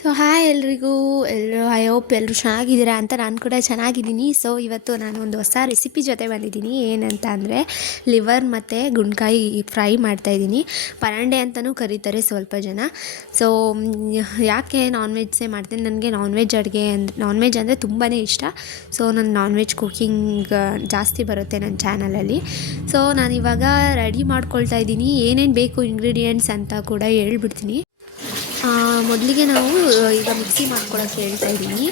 So hi ಎಲ್ರಿಗೂ. I hope ಎಲ್ಲರೂ ಚೆನ್ನಾಗಿದ್ದೀರಾ ಅಂತ. ನಾನು ಕೂಡ ಚೆನ್ನಾಗಿದ್ದೀನಿ. ಸೊ ಇವತ್ತು ನಾನು ಒಂದು ಹೊಸ ರೆಸಿಪಿ ಜೊತೆ ಬಂದಿದ್ದೀನಿ. ಏನಂತ ಅಂದರೆ ಲಿವರ್ ಮತ್ತು ಗುಂಡ್ಕಾಯಿ ಫ್ರೈ ಮಾಡ್ತಾಯಿದ್ದೀನಿ. ಪರಂಡೆ ಅಂತಲೂ ಕರೀತಾರೆ ಸ್ವಲ್ಪ ಜನ. ಸೊ ಯಾಕೆ ನಾನ್ ವೆಜ್ಸೇ ಮಾಡ್ತೀನಿ, ನನಗೆ ನಾನ್ ವೆಜ್ ಅಂದರೆ ತುಂಬಾ ಇಷ್ಟ. ಸೊ ನಾನು ನಾನ್ ವೆಜ್ ಕುಕಿಂಗ್ ಜಾಸ್ತಿ ಬರುತ್ತೆ ನನ್ನ ಚಾನಲಲ್ಲಿ. ಸೊ ನಾನಿವಾಗ ರೆಡಿ ಮಾಡ್ಕೊಳ್ತಾ ಇದ್ದೀನಿ. ಏನೇನು ಬೇಕು ಇಂಗ್ರೀಡಿಯೆಂಟ್ಸ್ ಅಂತ ಕೂಡ ಹೇಳ್ಬಿಡ್ತೀನಿ. ಮೊದಲಿಗೆ ನಾವು ಈಗ ಮಿಕ್ಸಿ ಮಾಡ್ಕೊಳ್ಳೋಕ್ಕೆ ಹೇಳ್ತಾ ಇದ್ದೀನಿ.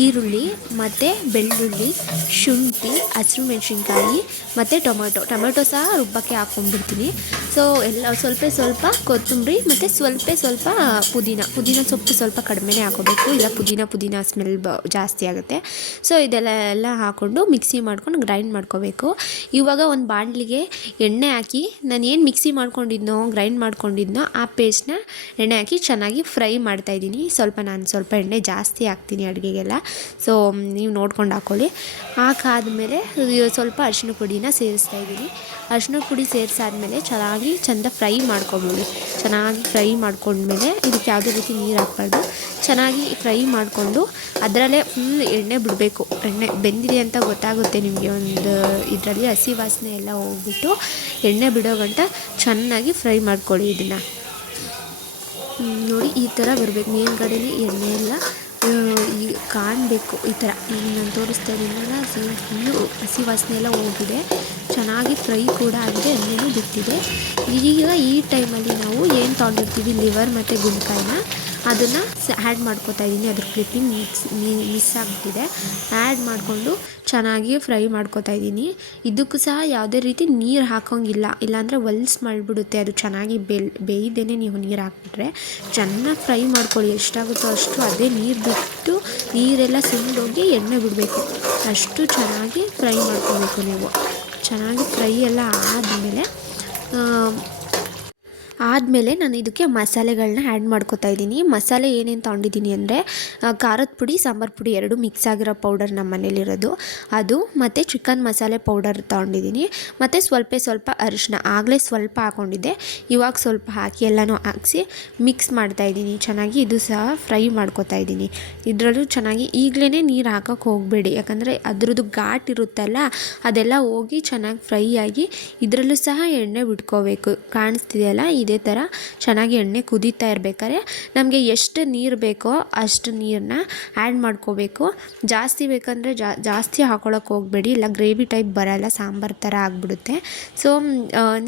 ಈರುಳ್ಳಿ ಮತ್ತು ಬೆಳ್ಳುಳ್ಳಿ, ಶುಂಠಿ, ಹಸಿರು ಮೆಣಸಿನ್ಕಾಯಿ ಮತ್ತು ಟೊಮೆಟೊ ಸಹ ರುಬ್ಬಕ್ಕೆ ಹಾಕ್ಕೊಂಡ್ಬಿಡ್ತೀನಿ. ಸೊ ಎಲ್ಲ ಸ್ವಲ್ಪ ಕೊತ್ತಂಬರಿ ಮತ್ತು ಸ್ವಲ್ಪ ಪುದೀನ ಸೊಪ್ಪು ಸ್ವಲ್ಪ ಕಡಿಮೆನೇ ಹಾಕೋಬೇಕು, ಇಲ್ಲ ಪುದೀನ ಸ್ಮೆಲ್ ಜಾಸ್ತಿ ಆಗುತ್ತೆ. ಸೊ ಇದೆಲ್ಲ ಹಾಕ್ಕೊಂಡು ಮಿಕ್ಸಿ ಮಾಡ್ಕೊಂಡು ಗ್ರೈಂಡ್ ಮಾಡ್ಕೋಬೇಕು. ಇವಾಗ ಒಂದು ಬಾಣಲಿಗೆ ಎಣ್ಣೆ ಹಾಕಿ ನಾನು ಏನು ಮಿಕ್ಸಿ ಗ್ರೈಂಡ್ ಮಾಡ್ಕೊಂಡಿದ್ನೋ ಆ ಪೇಸ್ಟ್ನ ಎಣ್ಣೆ ಹಾಕಿ ಚೆನ್ನಾಗಿ ಫ್ರೈ ಮಾಡ್ತಾಯಿದ್ದೀನಿ. ನಾನು ಸ್ವಲ್ಪ ಎಣ್ಣೆ ಜಾಸ್ತಿ ಹಾಕ್ತೀನಿ ಅಡುಗೆಗೆಲ್ಲ. ಸೊ ನೀವು ನೋಡ್ಕೊಂಡು ಹಾಕ್ಕೊಳ್ಳಿ. ಹಾಕಾದ್ಮೇಲೆ ಸ್ವಲ್ಪ ಅರಿಶಿನ ಪುಡಿನ ಸೇರಿಸ್ತಾಯಿದ್ದೀನಿ. ಅರಿಶಿನ ಪುಡಿ ಸೇರಿಸಾದ್ಮೇಲೆ ಚೆನ್ನಾಗಿ ಫ್ರೈ ಮಾಡ್ಕೊಬಿಡಿ. ಚೆನ್ನಾಗಿ ಫ್ರೈ ಮಾಡ್ಕೊಂಡ್ಮೇಲೆ ಇದಕ್ಕೆ ಯಾವುದೇ ರೀತಿ ನೀರು ಹಾಕ್ಬಾರ್ದು. ಚೆನ್ನಾಗಿ ಫ್ರೈ ಮಾಡಿಕೊಂಡು ಅದರಲ್ಲೇ ಫುಲ್ ಎಣ್ಣೆ ಬಿಡಬೇಕು. ಎಣ್ಣೆ ಬೆಂದಿದೆ ಅಂತ ಗೊತ್ತಾಗುತ್ತೆ ನಿಮಗೆ. ಒಂದು ಇದರಲ್ಲಿ ಹಸಿ ವಾಸನೆ ಎಲ್ಲ ಹೋಗ್ಬಿಟ್ಟು ಎಣ್ಣೆ ಬಿಡೋ ಗಂಟ ಚೆನ್ನಾಗಿ ಫ್ರೈ ಮಾಡ್ಕೊಳ್ಳಿ. ಇದನ್ನು ನೋಡಿ ಈ ಥರ ಬರಬೇಕು. ಮೇಲ್ಗಡೆನೇ ಎಣ್ಣೆ ಎಲ್ಲ ಕಾಣಬೇಕು. ಈ ಥರ ನಾನು ತೋರಿಸ್ತಾ ಇದ್ದೀನಲ್ಲ, ಫುಲ್ಲು ಹಸಿ ವಾಸನೆ ಎಲ್ಲ ಹೋಗಿದೆ, ಚೆನ್ನಾಗಿ ಫ್ರೈ ಕೂಡ ಆಗಿದೆ, ಎಣ್ಣೆನೂ ಬಿಟ್ಟಿದೆ. ಈಗ ಈ ಟೈಮಲ್ಲಿ ನಾವು ಏನು ತೊಗೊಂಡಿರ್ತೀವಿ ಲಿವರ್ ಮತ್ತು ಗುಂಡ್ಕಾಯಿನ ಅದನ್ನು ಆ್ಯಡ್ ಮಾಡ್ಕೊತಾ ಇದ್ದೀನಿ. ಅದ್ರ ಕ್ಲಿಪ್ಪಿಂಗ್ ಮಿಸ್ ಆಗಿಬಿಟ್ಟಿದೆ. ಆ್ಯಡ್ ಮಾಡಿಕೊಂಡು ಚೆನ್ನಾಗಿ ಫ್ರೈ ಮಾಡ್ಕೊತಾ ಇದ್ದೀನಿ. ಇದಕ್ಕೂ ಸಹ ಯಾವುದೇ ರೀತಿ ನೀರು ಹಾಕೋಂಗಿಲ್ಲ, ಇಲ್ಲಾಂದರೆ ಹೊಲ್ಸ್ ಮಾಡಿಬಿಡುತ್ತೆ ಅದು. ಚೆನ್ನಾಗಿ ಬೇಯ್ದೇ ನೀವು ನೀರು ಹಾಕ್ಬಿಟ್ರೆ ಚೆನ್ನಾಗಿ ಫ್ರೈ ಮಾಡ್ಕೊಳ್ಳಿ. ಎಷ್ಟಾಗುತ್ತೋ ಅಷ್ಟು ಅದೇ ನೀರು ಬಿಟ್ಟು ನೀರೆಲ್ಲ ಸುಂಡೋಗಿ ಎಣ್ಣೆ ಬಿಡಬೇಕು. ಅಷ್ಟು ಚೆನ್ನಾಗಿ ಫ್ರೈ ಮಾಡ್ಕೋಬೇಕು ನೀವು. ಚೆನ್ನಾಗಿ ಫ್ರೈ ಎಲ್ಲ ಆದಮೇಲೆ ನಾನು ಇದಕ್ಕೆ ಮಸಾಲೆಗಳನ್ನ ಆ್ಯಡ್ ಮಾಡ್ಕೊತಾ ಇದ್ದೀನಿ. ಮಸಾಲೆ ಏನೇನು ತೊಗೊಂಡಿದ್ದೀನಿ ಅಂದರೆ ಖಾರದ ಪುಡಿ, ಸಾಂಬಾರು ಪುಡಿ ಎರಡೂ ಮಿಕ್ಸ್ ಆಗಿರೋ ಪೌಡರ್ ನಮ್ಮ ಮನೇಲಿರೋದು ಅದು, ಮತ್ತು ಚಿಕನ್ ಮಸಾಲೆ ಪೌಡರ್ ತೊಗೊಂಡಿದ್ದೀನಿ, ಮತ್ತು ಸ್ವಲ್ಪ ಅರಿಶಿನ ಆಗಲೇ ಸ್ವಲ್ಪ ಹಾಕ್ಕೊಂಡಿದ್ದೆ, ಇವಾಗ ಸ್ವಲ್ಪ ಹಾಕಿ ಎಲ್ಲನೂ ಹಾಕಿಸಿ ಮಿಕ್ಸ್ ಮಾಡ್ತಾಯಿದ್ದೀನಿ ಚೆನ್ನಾಗಿ. ಇದು ಸಹ ಫ್ರೈ ಮಾಡ್ಕೊತಾ ಇದ್ದೀನಿ. ಇದರಲ್ಲೂ ಚೆನ್ನಾಗಿ ಈಗಲೇ ನೀರು ಹಾಕೋಕ್ಕೆ ಹೋಗಬೇಡಿ, ಯಾಕಂದರೆ ಅದ್ರದ್ದು ಘಾಟ್ ಇರುತ್ತಲ್ಲ ಅದೆಲ್ಲ ಹೋಗಿ ಚೆನ್ನಾಗಿ ಫ್ರೈ ಆಗಿ ಇದರಲ್ಲೂ ಸಹ ಎಣ್ಣೆ ಬಿಟ್ಕೋಬೇಕು. ಕಾಣಿಸ್ತಿದೆಯಲ್ಲ, ಇದೇ ಥರ ಚೆನ್ನಾಗಿ ಎಣ್ಣೆ ಕುದೀತಾ ಇರಬೇಕಾದ್ರೆ ನಮಗೆ ಎಷ್ಟು ನೀರು ಬೇಕೋ ಅಷ್ಟು ನೀರನ್ನ ಆ್ಯಡ್ ಮಾಡ್ಕೋಬೇಕು. ಜಾಸ್ತಿ ಬೇಕಂದರೆ ಜಾಸ್ತಿ ಹಾಕ್ಕೊಳ್ಳೋಕೆ ಹೋಗಬೇಡಿ, ಇಲ್ಲ ಗ್ರೇವಿ ಟೈಪ್ ಬರೋಲ್ಲ, ಸಾಂಬಾರು ಥರ ಆಗಿಬಿಡುತ್ತೆ. ಸೊ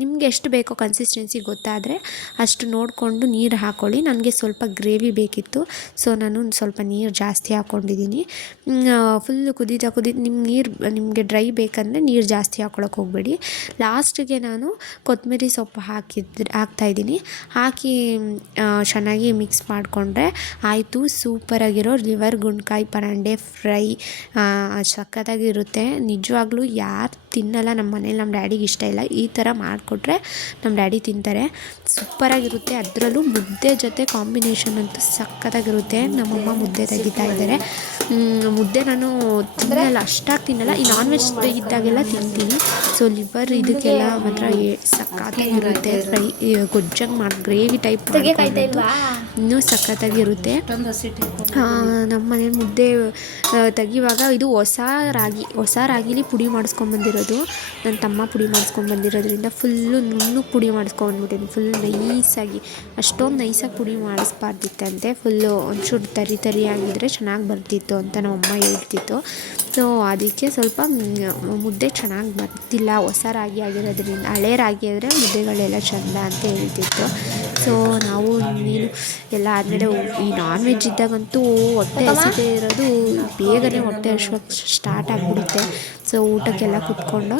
ನಿಮಗೆ ಎಷ್ಟು ಬೇಕೋ ಕನ್ಸಿಸ್ಟೆನ್ಸಿ ಗೊತ್ತಾದರೆ ಅಷ್ಟು ನೋಡಿಕೊಂಡು ನೀರು ಹಾಕ್ಕೊಳ್ಳಿ. ನನಗೆ ಸ್ವಲ್ಪ ಗ್ರೇವಿ ಬೇಕಿತ್ತು, ಸೊ ನಾನು ಸ್ವಲ್ಪ ನೀರು ಜಾಸ್ತಿ ಹಾಕ್ಕೊಂಡಿದ್ದೀನಿ. ಫುಲ್ಲು ಕುದೀತಾ ನಿಮಗೆ ಡ್ರೈ ಬೇಕಂದರೆ ನೀರು ಜಾಸ್ತಿ ಹಾಕ್ಕೊಳ್ಳೋಕೆ ಹೋಗಬೇಡಿ. ಲಾಸ್ಟಿಗೆ ನಾನು ಕೊತ್ತಂಬರಿ ಸೊಪ್ಪು ಹಾಕ್ತಾಯಿದ್ದೀನಿ. ಹಾಕಿ ಚೆನ್ನಾಗಿ ಮಿಕ್ಸ್ ಮಾಡಿಕೊಂಡ್ರೆ ಆಯಿತು. ಸೂಪರಾಗಿರೋ ಲಿವರ್ ಗುಂಡ್ಕಾಯಿ ಪರಂಡೆ ಫ್ರೈ ಸಖತ್ತಾಗಿರುತ್ತೆ. ನಿಜವಾಗ್ಲೂ ಯಾರು ತಿನ್ನಲ್ಲ ನಮ್ಮ ಮನೇಲಿ, ನಮ್ಮ ಡ್ಯಾಡಿಗೆ ಇಷ್ಟ ಇಲ್ಲ. ಈ ಥರ ಮಾಡಿಕೊಟ್ರೆ ನಮ್ಮ ಡ್ಯಾಡಿ ತಿಂತಾರೆ. ಸೂಪರಾಗಿರುತ್ತೆ. ಅದರಲ್ಲೂ ಮುದ್ದೆ ಜೊತೆ ಕಾಂಬಿನೇಷನ್ ಅಂತೂ ಸಖತ್ತಾಗಿರುತ್ತೆ. ನಮ್ಮಮ್ಮ ಮುದ್ದೆ ತೆಗಿತಾ ಇದ್ದಾರೆ. ಮುದ್ದೆ ನಾನು ತಿನ್ನಲ್ಲ, ಅಷ್ಟಾಗಿ ತಿನ್ನಲ್ಲ. ಈ ನಾನ್ ವೆಜ್ ಇದ್ದಾಗೆಲ್ಲ ತಿಂತೀನಿ. ಸೊ ಲಿವರ್ ಇದಕ್ಕೆಲ್ಲ ಮಾತ್ರ ಸಖತ್ತಾಗಿರುತ್ತೆ. ಫ್ರೈ ಗೊಜ್ಜಾಗಿ ಗ್ರೇವಿ ಟೈಪ್ ಇನ್ನೂ ಸಖತ್ತಾಗಿರುತ್ತೆ. ನಮ್ಮ ಮನೇಲಿ ಮುದ್ದೆ ತೆಗಿವಾಗ ಇದು ಹೊಸ ರಾಗಿಲಿ ಪುಡಿ ಮಾಡಿಸ್ಕೊಂಬಂದಿರೋದು. ನನ್ನ ತಮ್ಮ ಪುಡಿ ಮಾಡಿಸ್ಕೊಂಬಂದಿರೋದ್ರಿಂದ ಫುಲ್ಲು ನುಣ್ಣಗೆ ಪುಡಿ ಮಾಡಿಸ್ಕೊಂಡ್ಬಿಟ್ಟಿದ್ದೀನಿ. ಫುಲ್ ನೈಸಾಗಿ, ಅಷ್ಟೊಂದು ನೈಸಾಗಿ ಪುಡಿ ಮಾಡಿಸ್ಬಾರ್ದಿತ್ತಂತೆ. ಫುಲ್ಲು ಒಂಚೂರು ತರಿಯಾಗಿದ್ದರೆ ಚೆನ್ನಾಗಿ ಬರ್ತಿತ್ತು ಅಂತ ನಮ್ಮಮ್ಮ ಹೇಳ್ತಿತ್ತು. ಸೊ ಅದಕ್ಕೆ ಸ್ವಲ್ಪ ಮುದ್ದೆ ಚೆನ್ನಾಗಿ ಬರ್ತಿಲ್ಲ, ಹೊಸ ರಾಗಿ ಆಗಿರೋದ್ರಿಂದ. ಹಳೆ ರಾಗಿ ಆದರೆ ಮುದ್ದೆಗಳೆಲ್ಲ ಚೆಂದ ಅಂತ ಹೇಳ್ತಿತ್ತು. ಸೊ ನಾವು ನೀನು ಎಲ್ಲ ಆದಮೇಲೆ ಈ ನಾನ್ ವೆಜ್ ಇದ್ದಾಗಂತೂ ಹೊಟ್ಟೆ ಹಸಿದೇ ಇರೋದು, ಬೇಗನೆ ಹೊಟ್ಟೆ ಹಸಿಯೋಕ್ಕೆ ಸ್ಟಾರ್ಟ್ ಆಗಿಬಿಡುತ್ತೆ. ಸೊ ಊಟಕ್ಕೆಲ್ಲ ಕುತ್ಕೊಂಡು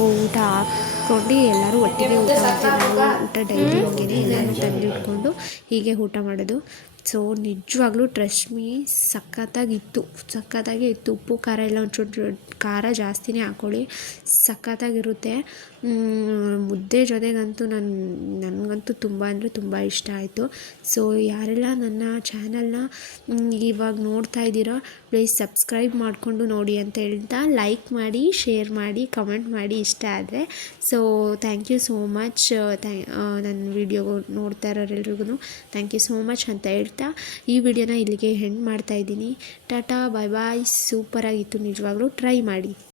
ಊಟ ಹಾಕ್ಕೊಂಡು ಎಲ್ಲರೂ ಒಟ್ಟಿಗೆ ಊಟ ಮಾಡ್ತೀವಿ. ಊಟ ಡೈಲಿ ಹಂಗೇ ಎಲ್ಲರೂ ತಂದಿಟ್ಕೊಂಡು ಹೀಗೆ ಊಟ ಮಾಡೋದು. ಸೊ ನಿಜವಾಗ್ಲೂ ಟ್ರಸ್ಟ್ ಮೀ ಸಖತ್ತಾಗಿತ್ತು. ಉಪ್ಪು ಖಾರ ಎಲ್ಲ ಒಂಚೂರು ಖಾರ ಜಾಸ್ತಿನೇ ಹಾಕ್ಕೊಳ್ಳಿ, ಸಖತ್ತಾಗಿರುತ್ತೆ. ಮುದ್ದೆ ಜೊತೆಗಂತೂ ನನಗಂತೂ ತುಂಬ ಅಂದರೆ ತುಂಬ ಇಷ್ಟ ಆಯಿತು. ಸೊ ಯಾರೆಲ್ಲ ನನ್ನ ಚಾನಲ್ನ ಇವಾಗ ನೋಡ್ತಾ ಇದ್ದೀರೋ ಪ್ಲೀಸ್ ಸಬ್ಸ್ಕ್ರೈಬ್ ಮಾಡಿಕೊಂಡು ನೋಡಿ ಅಂತ ಹೇಳ್ತಾ, ಲೈಕ್ ಮಾಡಿ, ಶೇರ್ ಮಾಡಿ, ಕಮೆಂಟ್ ಮಾಡಿ ಇಷ್ಟ ಆದರೆ. So so thank you so much. ನನ್ನ ವಿಡಿಯೋ ನೋಡ್ತಾ ಇರೋರೆಲ್ರಿಗೂ ಥ್ಯಾಂಕ್ ಯು ಸೋ ಮಚ್ ಅಂತ ಹೇಳ್ತಾ ಈ ವಿಡಿಯೋನ ಇಲ್ಲಿಗೆ ಎಂಡ್ ಮಾಡ್ತಾಯಿದ್ದೀನಿ. ಟಾಟಾ ಬಾಯ್ ಬಾಯ್. ಸೂಪರಾಗಿತ್ತು, ನಿಜವಾಗ್ಲೂ ಟ್ರೈ ಮಾಡಿ.